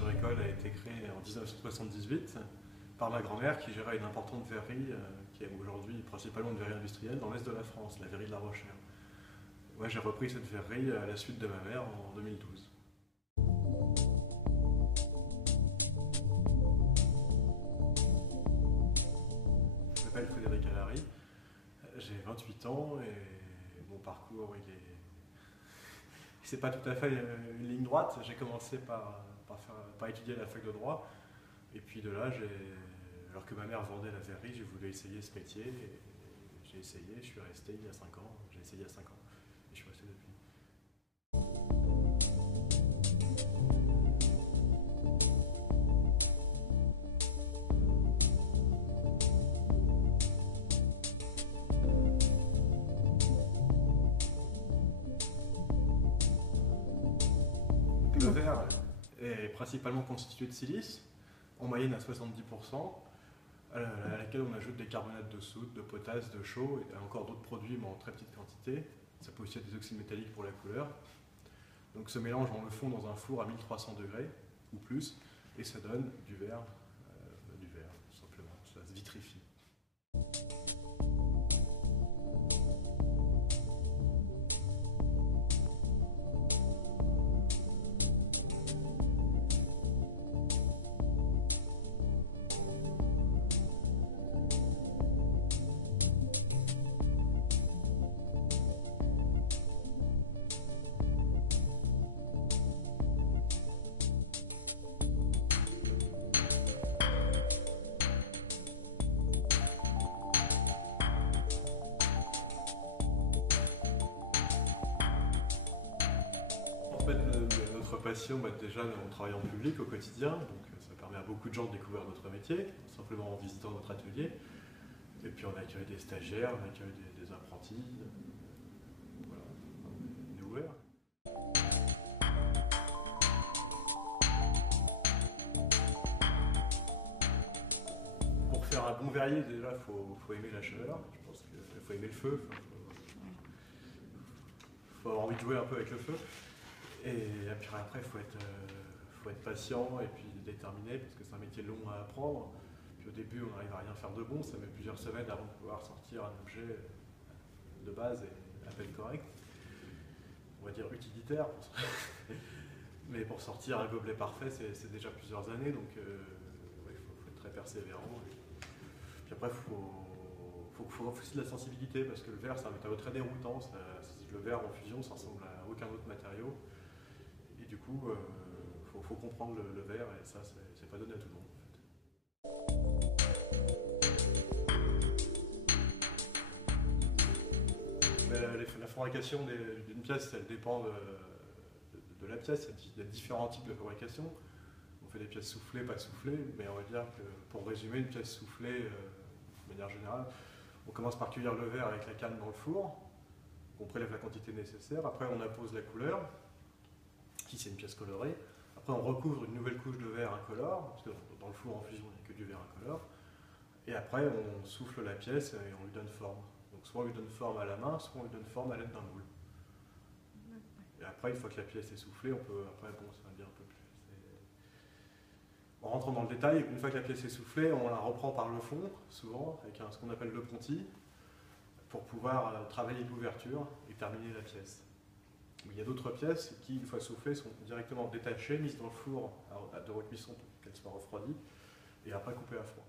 production agricole a été créée en 1978 par ma grand-mère qui gérait une importante verrerie qui est aujourd'hui principalement une verrerie industrielle dans l'est de la France, la verrerie de La Rochère. Moi, j'ai repris cette verrerie à la suite de ma mère en 2012. Je m'appelle Frédéric Allary, j'ai 28 ans et mon parcours c'est pas tout à fait une ligne droite. J'ai commencé par étudier à la fac de droit et puis de là, alors que ma mère vendait la verrerie, j'ai voulu essayer ce métier et j'ai essayé, je suis resté il y a 5 ans, j'ai essayé il y a 5 ans et je suis resté depuis. Le verre est principalement constitué de silice, en moyenne à 70%, à laquelle on ajoute des carbonates de soude, de potasse, de chaux et encore d'autres produits mais en très petite quantité. Ça peut aussi être des oxydes métalliques pour la couleur. Donc ce mélange, on le fond dans un four à 1300 degrés ou plus et ça donne du verre tout simplement, ça se vitrifie. En fait, notre passion, déjà, on travaille en public au quotidien, donc ça permet à beaucoup de gens de découvrir notre métier, simplement en visitant notre atelier. Et puis on accueille des stagiaires, on accueille des apprentis, voilà, on est ouvert. Pour faire un bon verrier, déjà, il faut aimer la chaleur, je pense qu'il faut aimer le feu, il faut avoir envie de jouer un peu avec le feu. Et puis après, il faut être patient et puis déterminé parce que c'est un métier long à apprendre. Puis au début, on n'arrive à rien faire de bon, ça met plusieurs semaines avant de pouvoir sortir un objet de base et à peine correct. On va dire utilitaire. Mais pour sortir un gobelet parfait, c'est déjà plusieurs années, donc il faut être très persévérant. Puis après, il faut aussi de la sensibilité parce que le verre, c'est un matériau très déroutant. Le verre en fusion, ça ressemble à aucun autre matériau. Et du coup, il faut comprendre le verre et ça, c'est pas donné à tout le monde. La fabrication d'une pièce, elle dépend de la pièce. Il y a différents types de fabrication. On fait des pièces soufflées, pas soufflées, mais on va dire que pour résumer, une pièce soufflée, de manière générale, on commence par cueillir le verre avec la canne dans le four, on prélève la quantité nécessaire, après on appose la couleur, si c'est une pièce colorée, après on recouvre une nouvelle couche de verre incolore, parce que dans le four en fusion il n'y a que du verre incolore, et après on souffle la pièce et on lui donne forme. Donc soit on lui donne forme à la main, soit on lui donne forme à l'aide d'un moule. Et après, une fois que la pièce est soufflée, on peut, après, bon, ça va dire un peu plus. En rentrant dans le détail, une fois que la pièce est soufflée, on la reprend par le fond, souvent, avec ce qu'on appelle le ponti, pour pouvoir travailler l'ouverture et terminer la pièce. Mais il y a d'autres pièces qui, une fois soufflées, sont directement détachées, mises dans le four de recuisson pour qu'elles soient refroidies, et après coupées à froid.